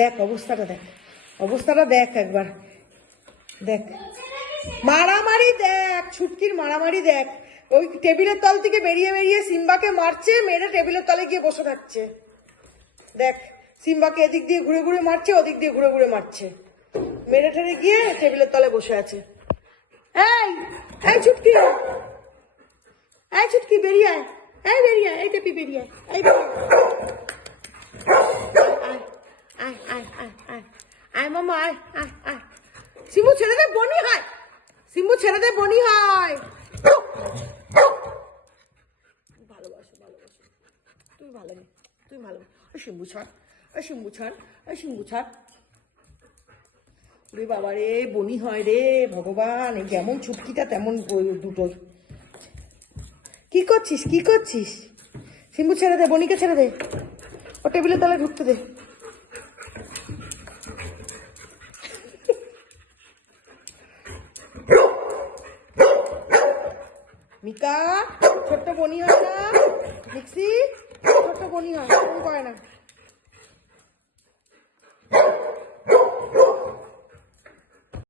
দেখ অবস্থাটা, দেখ অবস্থাটা, দেখ একবার দেখ, মারামারি দেখ, ছুটকির মারামারি দেখ। ওই টেবিলের তল থেকে বেরিয়ে বেরিয়ে সিম্বাকে মারছে, মেরে টেবিলের তলে গিয়ে বসে থাকছে। দেখ সিম্বাকে এদিক দিয়ে ঘুরে ঘুরে মারছে, ওদিক দিয়ে ঘুরে ঘুরে মারছে, মেরে ঠেরে গিয়ে টেবিলের তলে বসে আছে। এই এই ছুটকি, এই ছুটকি বেরিয়ে আয়, এই বেরিয়ে আয়, এই টেপি বেরিয়ে আয়, এই বেরিয়ে আয়, আয় আয় আয় আয় আয় মামা, আয় আয় আয়। সিম্বু ছেড়ে দে, বনি হয়, সিম্বু ছেড়ে দে, বনি হয়। ভালোবাসো ভালোবাসো, তুমি ভালো, তুমি ভালো। ওই সিম্বু ছাড়, ওই সিম্বু ছাড়, ওই সিম্বু ছাড়। রে বাবা রে, বনি হয় রে ভগবান, এই যেমন ছুটকিটা তেমন দুটোই। কি করছিস, কি করছিস? সিম্বু ছেড়ে দে, বনিকে ছেড়ে দে, ও টেবিলের তলায় ঢুকতে দে। মিকা ছোট্ট বনি হয় না, মিক্সি ছোট্ট বনি হয়, ফোন করে না।